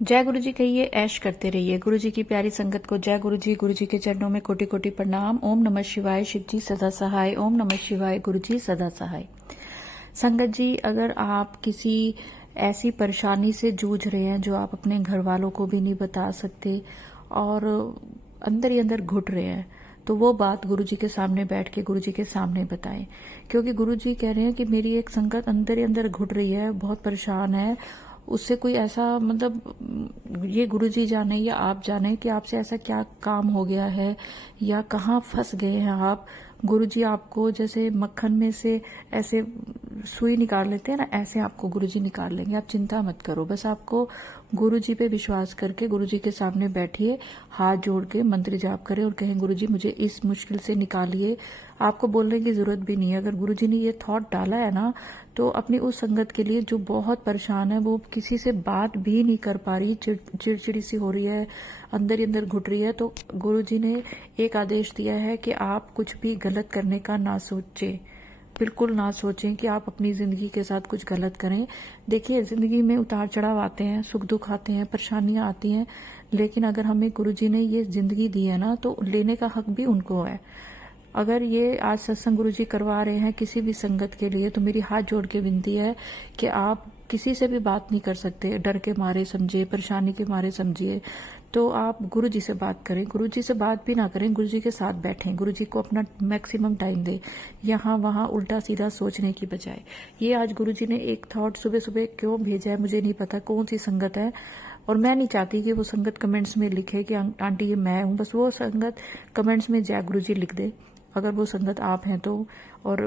जय गुरु जी कहिए, ऐश करते रहिए। गुरु जी की प्यारी संगत को जय गुरु जी के चरणों में कोटि कोटि प्रणाम। ओम नमः शिवाय, शिव जी सदा सहाय। ओम नमः शिवाय, गुरु जी सदा सहाय। संगत जी, अगर आप किसी ऐसी परेशानी से जूझ रहे हैं जो आप अपने घर वालों को भी नहीं बता सकते और अंदर ही अंदर घुट रहे हैं, तो वो बात गुरु जी के सामने बैठ के गुरु जी के सामने बताएं। क्योंकि गुरु जी कह रहे हैं कि मेरी एक संगत अंदर ही अंदर घुट रही है, बहुत परेशान है। उससे कोई ऐसा मतलब ये गुरु जी जाने या आप जाने कि आपसे ऐसा क्या काम हो गया है या कहाँ फंस गए हैं आप। गुरु जी आपको जैसे मक्खन में से ऐसे सुई निकाल लेते हैं ना, ऐसे आपको गुरु जी निकाल लेंगे। आप चिंता मत करो, बस आपको गुरु जी पे विश्वास करके गुरु जी के सामने बैठिए, हाथ जोड़ के मंत्र जाप करें और कहें गुरु जी मुझे इस मुश्किल से निकालिए। आपको बोलने की जरूरत भी नहीं है। अगर गुरु जी ने ये थॉट डाला है ना, तो अपनी उस संगत के लिए जो बहुत परेशान है, वो किसी से बात भी नहीं कर पा रही, चिड़चिड़ी सी हो रही है, अंदर ही अंदर घुट रही है, तो गुरु जी ने एक आदेश दिया है कि आप कुछ भी गलत करने का ना सोचें, बिल्कुल ना सोचें कि आप अपनी जिंदगी के साथ कुछ गलत करें। देखिए, जिंदगी में उतार चढ़ाव आते हैं, सुख दुख आते हैं, परेशानियां आती हैं, लेकिन अगर हमें गुरु जी ने ये जिंदगी दी है ना, तो लेने का हक भी उनको है। अगर ये आज सत्संग गुरु जी करवा रहे हैं किसी भी संगत के लिए, तो मेरी हाथ जोड़ के विनती है कि आप किसी से भी बात नहीं कर सकते, डर के मारे समझिए, परेशानी के मारे समझिए, तो आप गुरु जी से बात करें। गुरु जी से बात भी ना करें, गुरु जी के साथ बैठें, गुरु जी को अपना मैक्सिमम टाइम दें, यहाँ वहाँ उल्टा सीधा सोचने की बजाय। ये आज गुरु जी ने एक थॉट सुबह सुबह क्यों भेजा है मुझे नहीं पता, कौन सी संगत है, और मैं नहीं चाहती कि वो संगत कमेंट्स में लिखे कि आंटी ये मैं हूँ। बस वो संगत कमेंट्स में जय गुरु जी लिख दे, अगर वो संगत आप हैं तो। और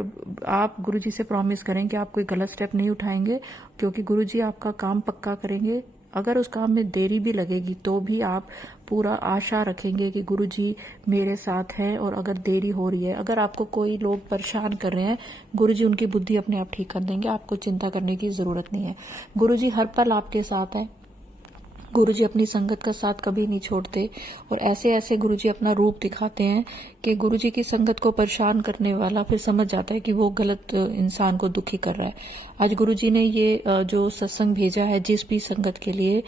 आप गुरु जी से प्रॉमिस करें कि आप कोई गलत स्टेप नहीं उठाएंगे, क्योंकि गुरु जी आपका काम पक्का करेंगे। अगर उस काम में देरी भी लगेगी तो भी आप पूरा आशा रखेंगे कि गुरु जी मेरे साथ हैं। और अगर देरी हो रही है, अगर आपको कोई लोग परेशान कर रहे हैं, गुरु जी उनकी बुद्धि अपने आप ठीक कर देंगे, आपको चिंता करने की जरूरत नहीं है। गुरु जी हर पल आपके साथ हैं। गुरु जी अपनी संगत का साथ कभी नहीं छोड़ते, और ऐसे ऐसे गुरु जी अपना रूप दिखाते हैं कि गुरु जी की संगत को परेशान करने वाला फिर समझ जाता है कि वो गलत इंसान को दुखी कर रहा है। आज गुरु जी ने ये जो सत्संग भेजा है जिस भी संगत के लिए,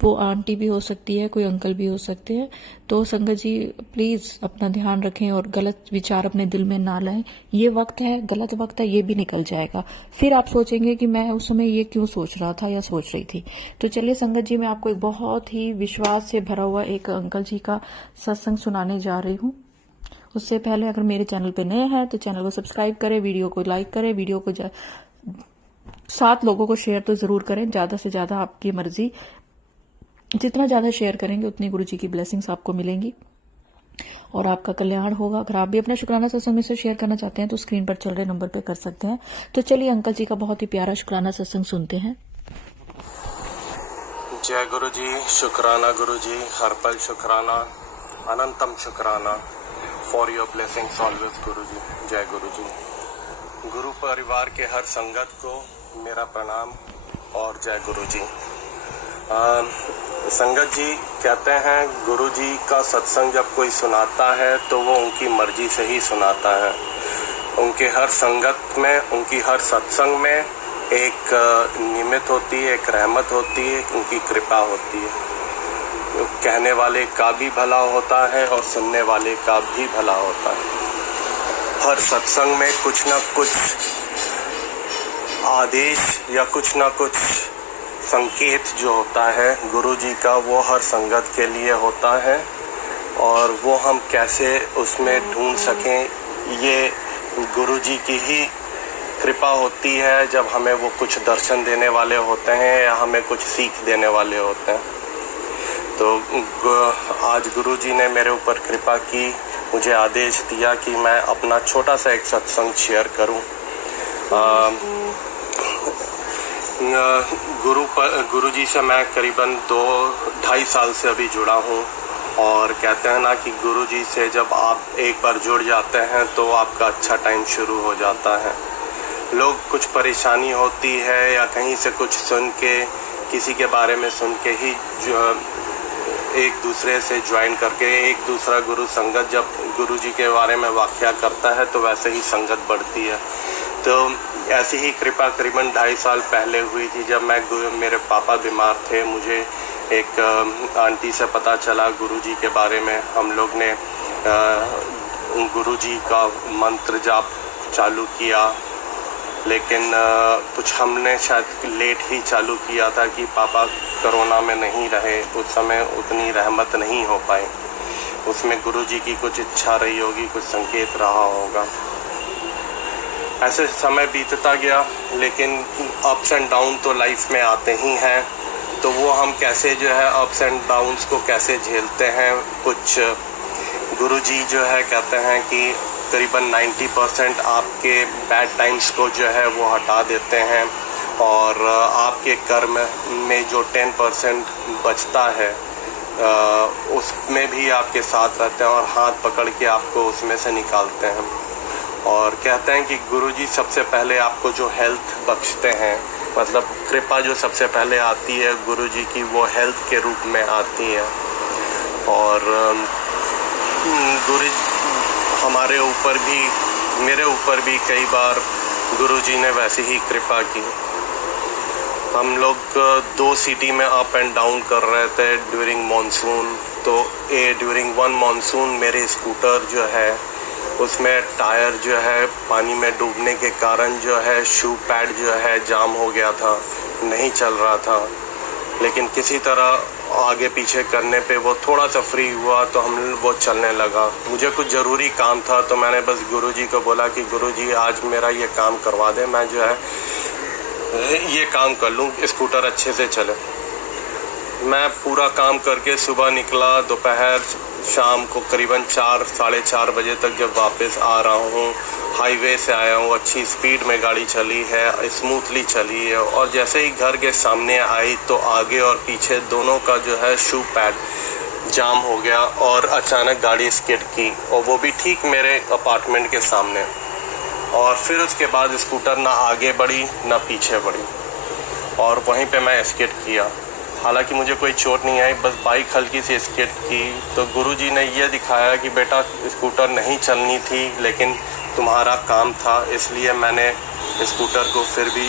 वो आंटी भी हो सकती है, कोई अंकल भी हो सकते हैं, तो संगत जी प्लीज अपना ध्यान रखें और गलत विचार अपने दिल में ना लाएं। ये वक्त है, गलत वक्त है, ये भी निकल जाएगा। फिर आप सोचेंगे कि मैं उस समय ये क्यों सोच रहा था या सोच रही थी। तो चलिए संगत जी, मैं आपको एक बहुत ही विश्वास से भरा हुआ एक अंकल जी का सत्संग सुनाने जा रही हूँ। उससे पहले अगर मेरे चैनल पे नए हैं तो चैनल को सब्सक्राइब करें, वीडियो को लाइक करें, वीडियो को 7 लोगों को शेयर तो जरूर करें, ज्यादा से ज्यादा आपकी मर्जी। जितना ज्यादा शेयर करेंगे उतनी गुरु जी की ब्लेसिंग्स आपको मिलेंगी और आपका कल्याण होगा। अगर आप भी अपना शुक्राना सत्संग में से शेयर करना चाहते हैं तो स्क्रीन पर चल रहे नंबर पे कर सकते हैं। तो चलिए अंकल जी का बहुत ही प्यारा शुक्राना सत्संग सुनते हैं। जय गुरु जी, शुक्राना गुरु जी, हर पल शुक्राना, अनंतम शुक्राना फॉर योर ब्लेसिंग्स ऑलवेज गुरु जी। जय गुरु जी। गुरु परिवार के हर संगत को मेरा प्रणाम और जय गुरु जी। संगत जी कहते हैं गुरु जी का सत्संग जब कोई सुनाता है तो वो उनकी मर्जी से ही सुनाता है। उनके हर संगत में, उनकी हर सत्संग में एक निमित्त होती है, एक रहमत होती है, उनकी कृपा होती है। कहने वाले का भी भला होता है और सुनने वाले का भी भला होता है। हर सत्संग में कुछ ना कुछ आदेश या कुछ ना कुछ संकेत जो होता है गुरु जी का, वो हर संगत के लिए होता है, और वो हम कैसे उसमें ढूंढ सकें, ये गुरु जी की ही कृपा होती है जब हमें वो कुछ दर्शन देने वाले होते हैं या हमें कुछ सीख देने वाले होते हैं। तो आज गुरु जी ने मेरे ऊपर कृपा की, मुझे आदेश दिया कि मैं अपना छोटा सा एक सत्संग शेयर करूं। गुरु जी से मैं करीबन 2-2.5 साल से अभी जुड़ा हूँ, और कहते हैं ना कि गुरु जी से जब आप एक बार जुड़ जाते हैं तो आपका अच्छा टाइम शुरू हो जाता है। लोग कुछ परेशानी होती है या कहीं से कुछ सुन के, किसी के बारे में सुन के ही जो एक दूसरे से ज्वाइन करके एक दूसरा गुरु संगत जब गुरु जी के बारे में व्याख्या करता है तो वैसे ही संगत बढ़ती है। तो ऐसी ही कृपा करीबन 2.5 साल पहले हुई थी, जब मेरे पापा बीमार थे, मुझे एक आंटी से पता चला गुरुजी के बारे में। हम लोग ने गुरुजी का मंत्र जाप चालू किया, लेकिन कुछ हमने शायद लेट ही चालू किया था कि पापा कोरोना में नहीं रहे, उस समय उतनी रहमत नहीं हो पाई। उसमें गुरुजी की कुछ इच्छा रही होगी, कुछ संकेत रहा होगा। ऐसे समय बीतता गया, लेकिन अप्स एंड डाउन तो लाइफ में आते ही हैं। तो वो हम कैसे जो है अप्स एंड डाउन्स को कैसे झेलते हैं। कुछ गुरुजी जो है कहते हैं कि करीबन 90% आपके बैड टाइम्स को जो है वो हटा देते हैं, और आपके कर्म में जो 10% बचता है उसमें भी आपके साथ रहते हैं और हाथ पकड़ के आपको उसमें से निकालते हैं। और कहते हैं कि गुरुजी सबसे पहले आपको जो हेल्थ बख्शते हैं, मतलब कृपा जो सबसे पहले आती है गुरुजी की, वो हेल्थ के रूप में आती है। और गुरु हमारे ऊपर भी, मेरे ऊपर भी कई बार गुरुजी ने वैसे ही कृपा की। हम लोग 2 सिटी में अप एंड डाउन कर रहे थे ड्यूरिंग मॉनसून। तो ड्यूरिंग वन मॉनसून मेरे स्कूटर जो है उसमें टायर जो है पानी में डूबने के कारण जो है शू पैड जो है जाम हो गया था, नहीं चल रहा था। लेकिन किसी तरह आगे पीछे करने पे वो थोड़ा सा फ्री हुआ तो वो चलने लगा। मुझे कुछ ज़रूरी काम था, तो मैंने बस गुरुजी को बोला कि गुरुजी आज मेरा ये काम करवा दे, मैं जो है ये काम कर लूँ, स्कूटर अच्छे से चले। मैं पूरा काम करके सुबह निकला, दोपहर शाम को करीबन 4 साढ़े 4 बजे तक जब वापस आ रहा हूँ, हाईवे से आया हूँ, अच्छी स्पीड में गाड़ी चली है, स्मूथली चली है। और जैसे ही घर के सामने आई तो आगे और पीछे दोनों का जो है शू पैड जाम हो गया और अचानक गाड़ी स्किड की, और वो भी ठीक मेरे अपार्टमेंट के सामने। और फिर उसके बाद स्कूटर ना आगे बढ़ी ना पीछे बढ़ी, और वहीं पे मैं स्किड किया। हालांकि मुझे कोई चोट नहीं आई, बस बाइक हल्की सी स्किड की। तो गुरुजी ने ये दिखाया कि बेटा स्कूटर नहीं चलनी थी, लेकिन तुम्हारा काम था, इसलिए मैंने स्कूटर को फिर भी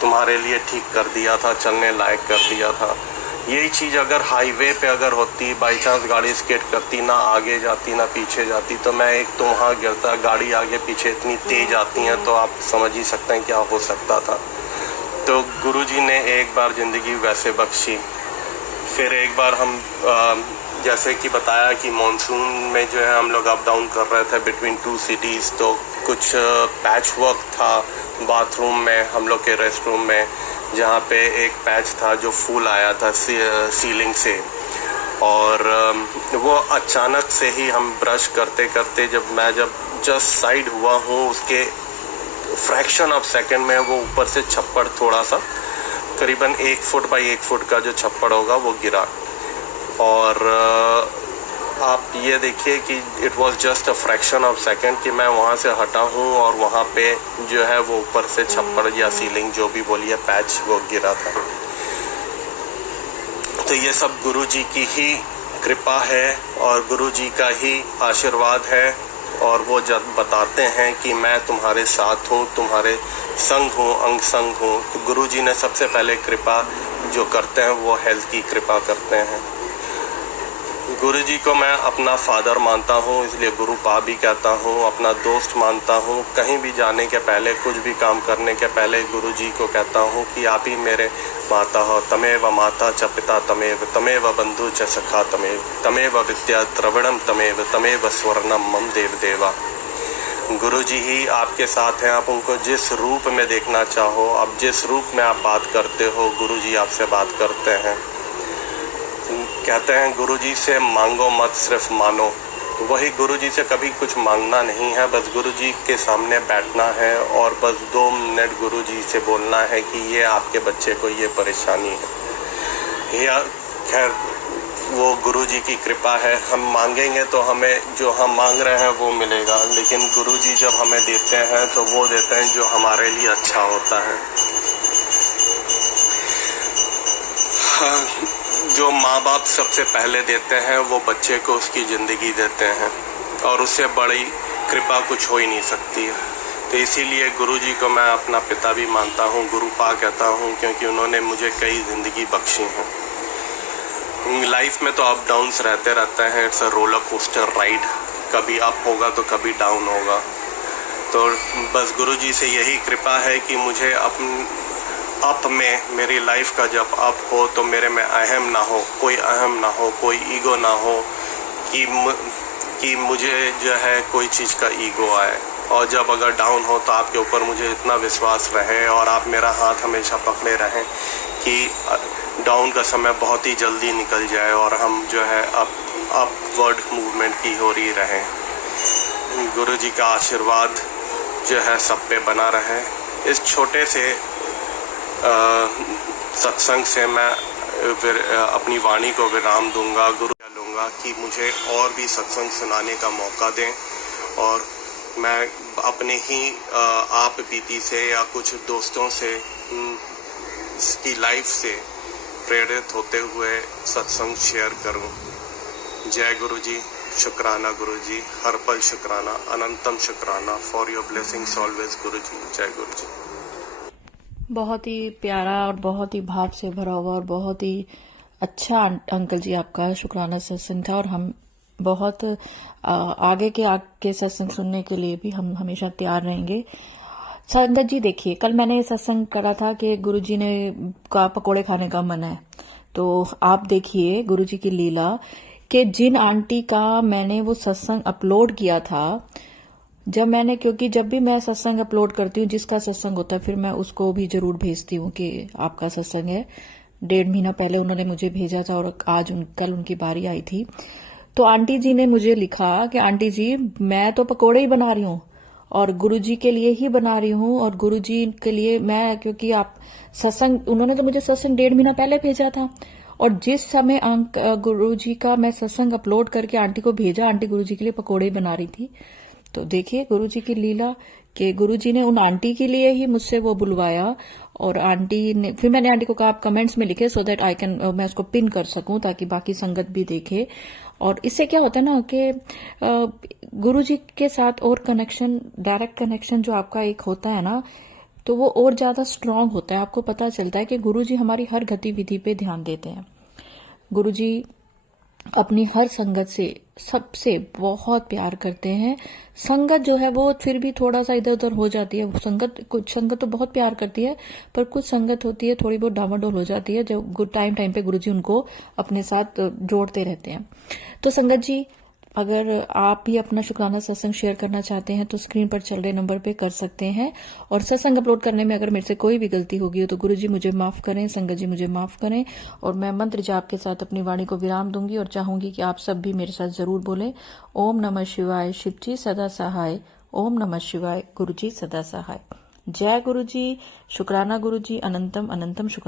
तुम्हारे लिए ठीक कर दिया था, चलने लायक कर दिया था। यही चीज़ अगर हाईवे पे अगर होती, बाई चांस गाड़ी स्किड करती, ना आगे जाती ना पीछे जाती, तो मैं एक तो वहाँ गिरता। गाड़ी आगे पीछे इतनी तेज आती हैं तो आप समझ ही सकते हैं क्या हो सकता था। तो गुरुजी ने एक बार ज़िंदगी वैसे बख्शी। फिर एक बार हम जैसे कि बताया कि मॉनसून में जो है हम लोग अप डाउन कर रहे थे बिटवीन 2 सिटीज़। तो कुछ पैच वर्क था बाथरूम में, हम लोग के रेस्ट रूम में, जहाँ पे एक पैच था जो फूल आया था सीलिंग से। और वो अचानक से ही हम ब्रश करते करते जब जस्ट साइड हुआ हूँ, उसके फ्रैक्शन ऑफ सेकंड में वो ऊपर से छप्पड़ थोड़ा सा करीबन 1 फुट बाई 1 फुट का जो छप्पड़ होगा वो गिरा। और आप ये देखिए कि it was just a fraction of second कि मैं वहाँ से हटा हूँ और वहाँ पे जो है वो ऊपर से छप्पड़ या सीलिंग जो भी बोलिए पैच वो गिरा था। तो ये सब गुरुजी की ही कृपा है और गुरुजी का ही आशीर्वाद है। और वो जब बताते हैं कि मैं तुम्हारे साथ हूँ, तुम्हारे संग हूँ, अंग संग हूँ। तो गुरुजी ने सबसे पहले कृपा जो करते हैं वो हेल्थ की कृपा करते हैं। गुरुजी को मैं अपना फादर मानता हूँ, इसलिए गुरु पा भी कहता हूँ, अपना दोस्त मानता हूँ। कहीं भी जाने के पहले, कुछ भी काम करने के पहले गुरुजी को कहता हूँ कि आप ही मेरे माता हो। तमेव माता च पिता तमेव, तमेव बंधु च सखा तमेव, तमेव विद्या द्रविणम तमेव, तमेव स्वर्णम मम देव देवा। गुरुजी ही आपके साथ हैं। आप उनको जिस रूप में देखना चाहो, अब जिस रूप में आप बात करते हो, गुरुजी आपसे बात करते हैं। कहते हैं गुरुजी से मांगो मत, सिर्फ मानो। वही गुरुजी से कभी कुछ मांगना नहीं है, बस गुरुजी के सामने बैठना है और बस 2 मिनट गुरुजी से बोलना है कि ये आपके बच्चे को ये परेशानी है। या खैर वो गुरुजी की कृपा है। हम मांगेंगे तो हमें जो हम मांग रहे हैं वो मिलेगा, लेकिन गुरुजी जब हमें देते हैं तो वो देते हैं जो हमारे लिए अच्छा होता है। जो माँ बाप सबसे पहले देते हैं वो बच्चे को उसकी ज़िंदगी देते हैं, और उससे बड़ी कृपा कुछ हो ही नहीं सकती है। तो इसीलिए गुरुजी को मैं अपना पिता भी मानता हूँ, गुरु पा कहता हूँ, क्योंकि उन्होंने मुझे कई ज़िंदगी बख्शी हैं। लाइफ में तो अप डाउन्स रहते हैं। It's a roller coaster ride, कभी अप होगा तो कभी डाउन होगा। तो बस गुरुजी से यही कृपा है कि मुझे अप में, मेरी लाइफ का जब अप हो तो मेरे में अहम ना हो, कोई अहम ना हो, कोई ईगो ना हो कि मुझे जो है कोई चीज़ का ईगो आए। और जब अगर डाउन हो तो आपके ऊपर मुझे इतना विश्वास रहे और आप मेरा हाथ हमेशा पकड़े रहें कि डाउन का समय बहुत ही जल्दी निकल जाए और हम जो है अपवर्ड मूवमेंट की हो रही रहे। गुरुजी का आशीर्वाद जो है सब पे बना रहे। इस छोटे से सत्संग से मैं अपनी वाणी को विराम दूंगा। गुरु लूँगा कि मुझे और भी सत्संग सुनाने का मौका दें और मैं अपने ही आप बीती से या कुछ दोस्तों से इसकी लाइफ से प्रेरित होते हुए सत्संग शेयर करूं। जय गुरुजी, शुक्राना गुरुजी, हर पल शुक्राना, अनंतम शुक्राना फॉर योर ब्लेसिंग्स ऑलवेज गुरुजी। जय गुरुजी। बहुत ही प्यारा और बहुत ही भाव से भरा हुआ और बहुत ही अच्छा अंकल जी आपका शुक्राना सत्संग था। और हम बहुत आगे सत्संग सुनने के लिए भी हम हमेशा तैयार रहेंगे। संगत जी देखिए, कल मैंने सत्संग करा था कि गुरुजी ने का पकोड़े खाने का मन है, तो आप देखिए गुरुजी की लीला कि जिन आंटी का मैंने वो सत्संग अपलोड किया था, क्योंकि जब भी मैं सत्संग अपलोड करती हूँ, जिसका सत्संग होता है, फिर मैं उसको भी जरूर भेजती हूँ कि आपका सत्संग है। 1.5 महीना पहले उन्होंने मुझे भेजा था और कल उनकी बारी आई थी। तो आंटी जी ने मुझे लिखा कि आंटी जी मैं तो पकोड़े ही बना रही हूँ और गुरुजी के लिए ही बना रही हूँ, और गुरुजी के लिए मैं, क्योंकि आप सत्संग, उन्होंने तो मुझे सत्संग 1.5 महीना पहले भेजा था और जिस समय गुरुजी का मैं सत्संग अपलोड करके आंटी को भेजा, आंटी गुरुजी के लिए पकोड़े ही बना रही थी। तो देखिए गुरुजी की लीला कि गुरुजी ने उन आंटी के लिए ही मुझसे वो बुलवाया और आंटी ने, फिर मैंने आंटी को कहा आप कमेंट्स में लिखे सो दैट मैं उसको पिन कर सकूं ताकि बाकी संगत भी देखे। और इससे क्या होता है ना कि गुरुजी के साथ और कनेक्शन, डायरेक्ट कनेक्शन जो आपका एक होता है ना, तो वो और ज्यादा स्ट्रांग होता है। आपको पता चलता है कि गुरुजी हमारी हर गतिविधि पे ध्यान देते हैं। गुरुजी अपनी हर संगत से, सबसे बहुत प्यार करते हैं। संगत जो है वो फिर भी थोड़ा सा इधर उधर हो जाती है। कुछ संगत तो बहुत प्यार करती है, पर कुछ संगत होती है थोड़ी बहुत डामाडोल हो जाती है, जो टाइम पे गुरुजी उनको अपने साथ जोड़ते रहते हैं। तो संगत जी, अगर आप भी अपना शुक्राना सत्संग शेयर करना चाहते हैं तो स्क्रीन पर चल रहे नंबर पे कर सकते हैं। और सत्संग अपलोड करने में अगर मेरे से कोई भी गलती होगी हो तो गुरुजी मुझे माफ करें, संगत जी मुझे माफ करें। और मैं मंत्र जाप के साथ अपनी वाणी को विराम दूंगी और चाहूंगी कि आप सब भी मेरे साथ जरूर बोलें। ओम नमः शिवाय, शिवजी सदा सहाय। ओम नमः शिवाय, गुरुजी सदा सहाय। जय गुरुजी, शुक्राना गुरुजी, अनंतम अनंतम शुक्राना।